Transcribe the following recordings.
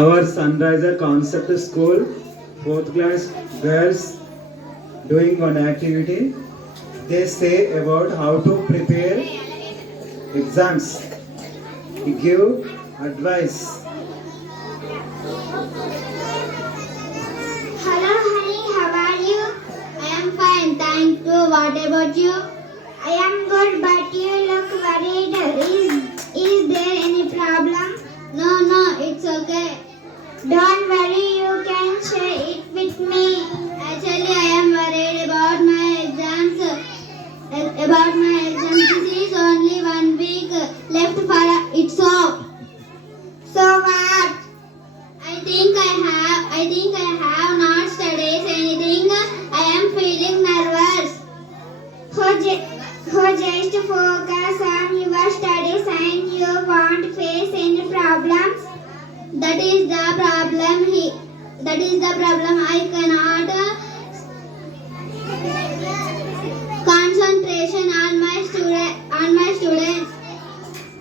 Our Sunriser Concept School, 4th class girls doing one activity. They say about how to prepare exams. Give advice. Hello honey, how are you? I am fine, thank you. What about you? I am good, but you look worried. Is there any problem? No, it's okay. Don't worry, you can share it with me. Actually, I am worried about my exams. This is only 1 week left for it. So what? I think I have not studied anything. I am feeling nervous. Just focus on your studies and you won't face any problems. That is the problem. I cannot concentration on my students.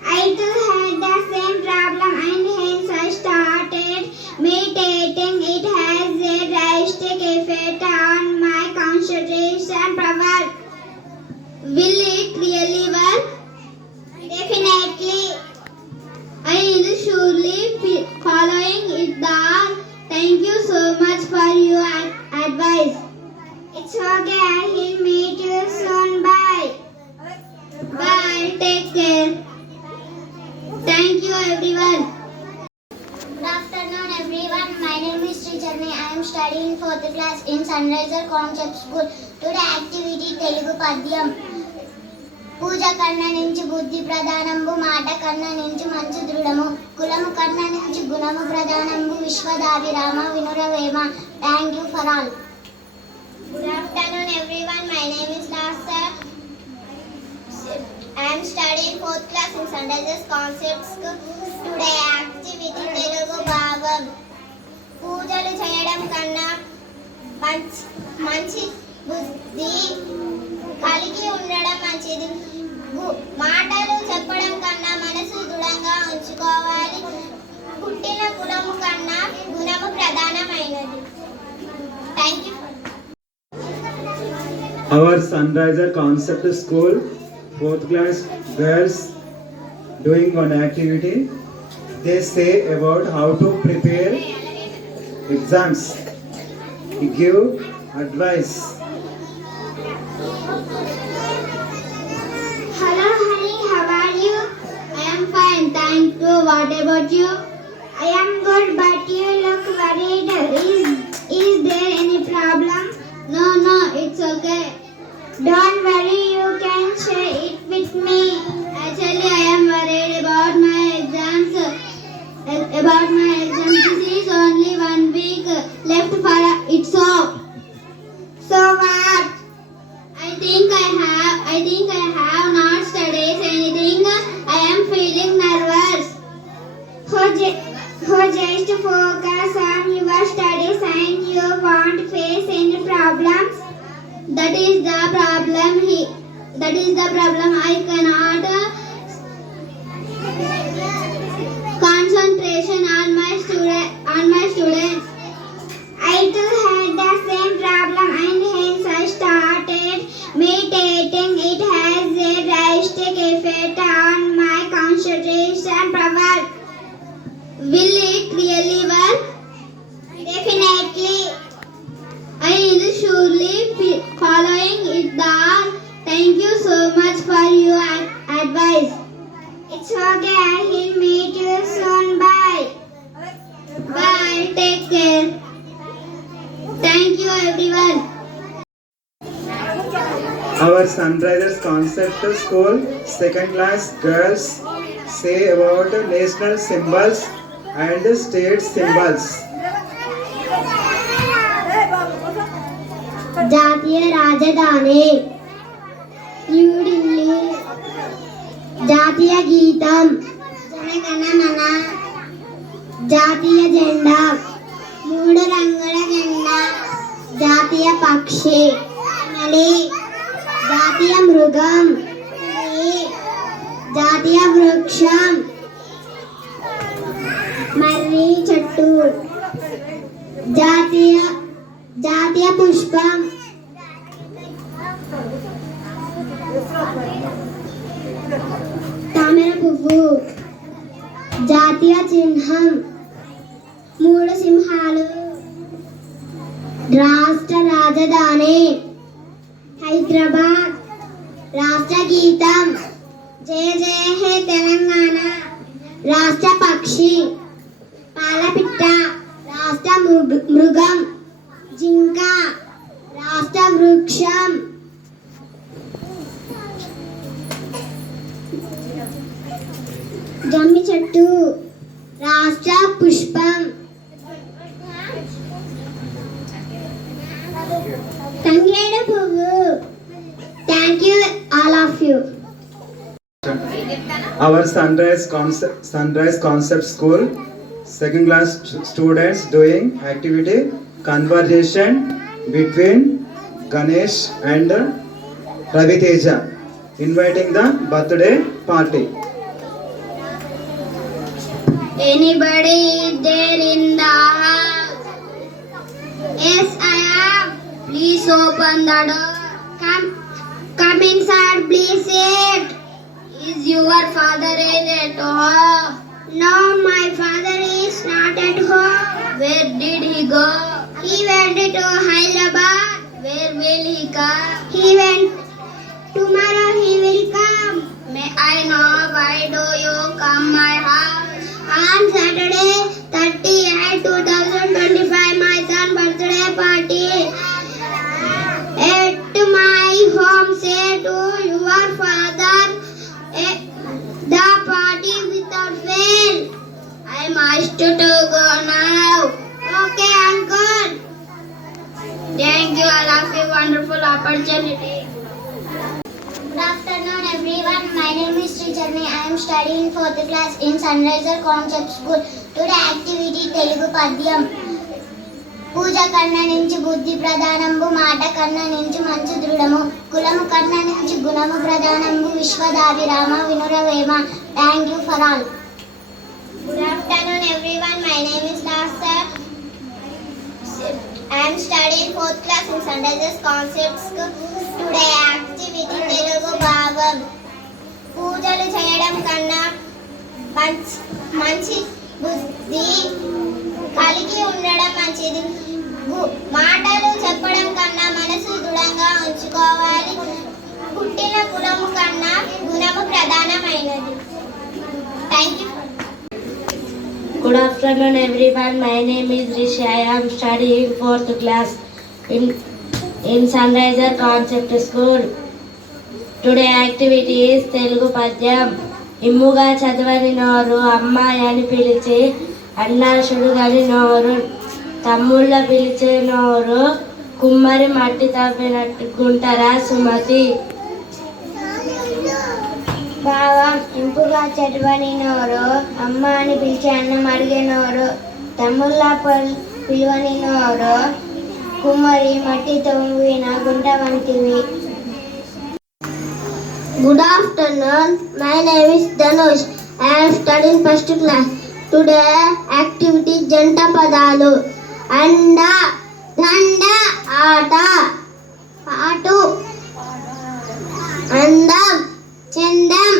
I too had the same problem and hence I started meditating. It has a drastic effect on my concentration power. Will it really work? Definitely. I will surely be following it down. Thank you so much for your advice. It's okay. I will meet you soon. Bye. Bye. Take care. Thank you everyone. Good afternoon everyone. My name is Sri Channi. I am studying 4th class in Sunriser Concept School. Today activity Telugu Padyam. పూజ కన్న నుంచి బుద్ధి ప్రధానంబు, మాట కన్న నుంచి మంచు దృఢము, కులము కన్న నుంచి గుణము ప్రధానంబు, విశ్వదాభిరామ వినురవేమ. Thank you for all. Good afternoon everyone. My name is Lasa. I am studying 4th class in Sunriser Concept School. Today activity Telugu భాగం. పూజలు చేయడం కన్నా మంచి బుద్ధి కలిగి ఉండడం మంచిది. మాటలు చెప్పడం కన్నా మనసు దృఢంగా ఉంచుకోవాలి. పుట్టిన కులము కన్నా గుణము ప్రధానమైనది. Thank you. Our Sunriser Concept School, 4th class girls doing one activity. They say about how to prepare exams. Give advice. Hello honey, how are you? I am fine, thank you. What about you? I am good, but you look worried. Is there any problem? No, it's okay. Don't worry, you can share it with me. Actually, I am worried about my exams. This is only 1 week left for it. So what? I think I have not studied anything. I am feeling nervous. Just focus on your studies and you won't face any problems. That is the problem. I cannot concentration on my students. I too had the same problem and hence I started meditating. It has a drastic effect on my concentration power. Will it really work? Definitely. I will surely be following it down. Thank you so much for your advice. It's okay. I will meet you soon. Bye. Bye. Take care. Thank you everyone. Our Sunriser Concept School, 2nd class girls say about national symbols and state symbols. జాతీయ రాజధాని న్యూఢిల్లీ. జాతీయ గీతం జనగణమన. జాతీయ జెండా 3 రంగుల జెండా. జాతీయ పక్షి నెమలి. జాతీయ మృగం పులి. జాతీయ వృక్షం మర్రి. పుష్పం. తామర పువ్వు. జాతీయ చిహ్నం 3 సింహాలు. రాష్ట్ర రాజధాని హైదరాబాద్. రాష్ట్ర గీతం జయ జయ హే తెలంగాణ. రాష్ట్ర పక్షి పాలపిట్ట. రాష్ట్ర మృగం జింక. రాష్ట్ర వృక్షం జమ్మి చెట్టు. రాష్ట్ర పుష్పం తంగేడు పువ్వు. Thank you all of you. Our Sunrise Concept School second class students doing activity conversation between Ganesh and Ravi Teja, inviting the birthday party. Anybody there in the house? Yes, I am. Please open the door. Come inside, please sit. Is your father at home? No, my father is not at home. Where did he go? He went to Hyderabad. Where will he come? He went. Tomorrow he will come. May I know why do you come my house? On Saturday, 30th 2025, my son birthday party. At my home, say to your father, the party without fail. I must to go now. Okay, uncle. Thank you. I love you. Wonderful opportunity. Good afternoon, everyone. My name is Sri Charni. I am studying 4th class in Sunriser Concept School. Today activity Telugu Padyam. పూజ కన్న నుంచి బుద్ధి ప్రధానంబు, మాట కన్న నుంచి మంచు దృఢము, కులము కన్న నుంచి గుణము ప్రధానంబు, విశ్వదాభిరామ వినురవేమ. Thank you for all. Good afternoon everyone. My name is Dasar. I am studying 4th class in Sunrises Concept School. Today activity Telugu భావం. పూజలు చేయడం కన్నా మంచి బుద్ధి కలిగి ఉండడం మంచిది. మాటలు చెప్పడం కన్నా మనసు దృఢంగా ఉంచుకోవాలి. పుట్టిన కులము కన్నా గుణము ప్రధానమైనది. Thank you. Good afternoon everyone. My name is Rishi. I am studying 4th class in Sunriser Concept School. Today activity is Telugu Padyam. ఇమ్ముగా చదవని నోరు అమ్మాయి అని పిలిచి అన్నాశుడు గని నోరు, తమ్ముళ్ళ పిలిచే నోరు కుమ్మరి మట్టి తవ్వినట్టు గుంటరా సుమతి. భావం ఇంపుగా చదవని నోరు అమ్మ అని పిలిచి అన్నం అడిగే నోరు, తమ్ముళ్ళ పిలువని నోరు కుమ్మరి మట్టి తవ్విన గుంట వంటివి. Good afternoon. My name is Dhanush. I am studying 1st class. Today activity జంట పదాలు. అండ, దండ, ఆట, పాటు, అందం, చందం,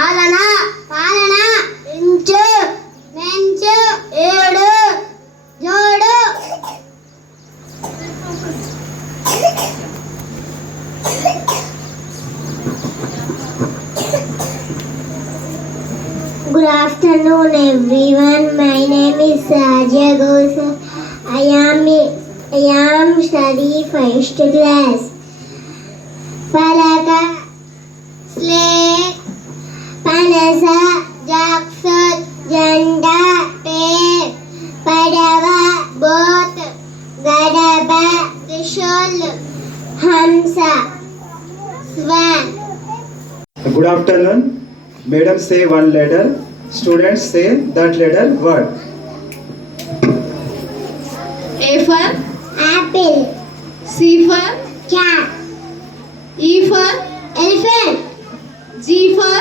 ఆలన, పాలన, ఇంచు, మెంచు, ఏడు, జోడు. Good afternoon everyone. My name is Sajya Ghosh. I am studying 1st class. Palaka, slate, panasa, jackson, janda, pear, padava, boat, gadaba, trishul, hamsa, swan. Good afternoon. Madam say one letter, students say that letter word. A for Apple. C for Cat. E for Elephant. G for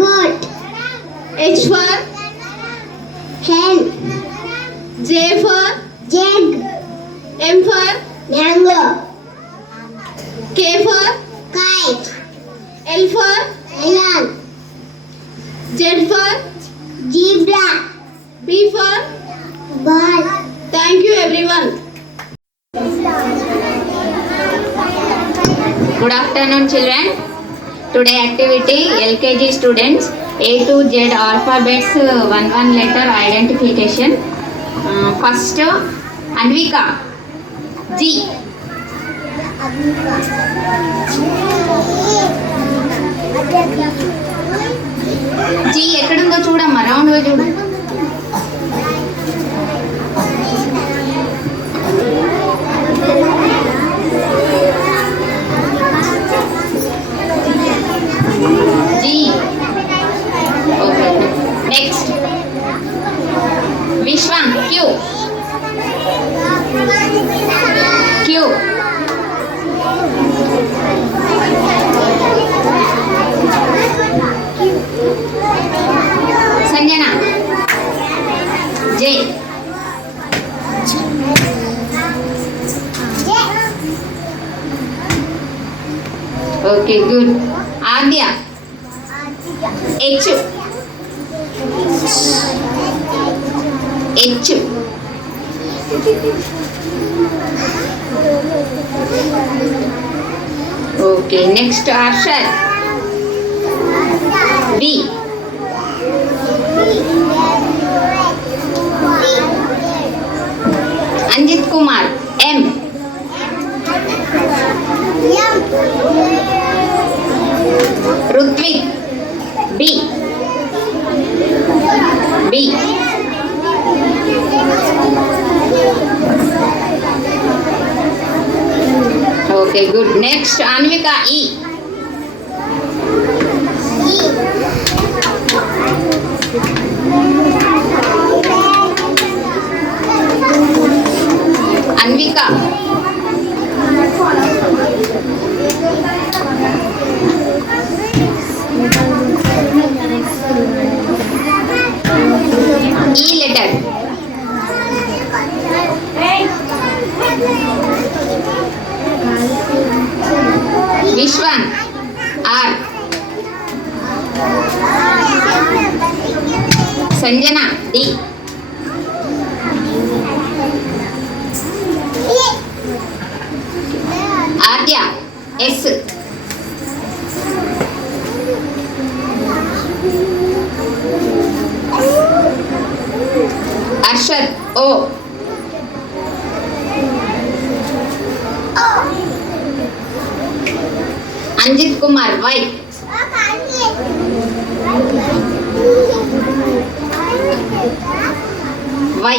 Goat. H for Hen. J for jug, M for mango, K for kite, L for lion, Z for zebra, B for ball. Thank you everyone. Good afternoon, children. Today activity LKG students A to Z alphabets 1 letter identification. First Anvika G. G ఎక్కడుందో చూడమ్మా, round గా చూడు. G. Okay. Next. Vishwan Q. Q. Sanjana J. Okay, good. Adya H. H. Okay, next Arshad V. Anjit Kumar M. Rutvik B. B. Okay, good. Next Anvika E. Anvika E letter. Vishwan R. Sanjana D. Adya S. Arshad O. Anjit Kumar Y. Y.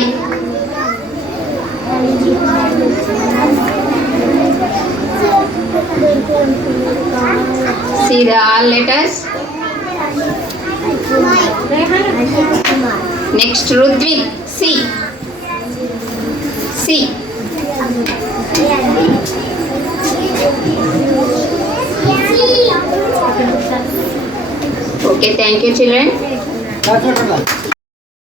See the all letters. Next Rudvik C. C. Okay, thank you children.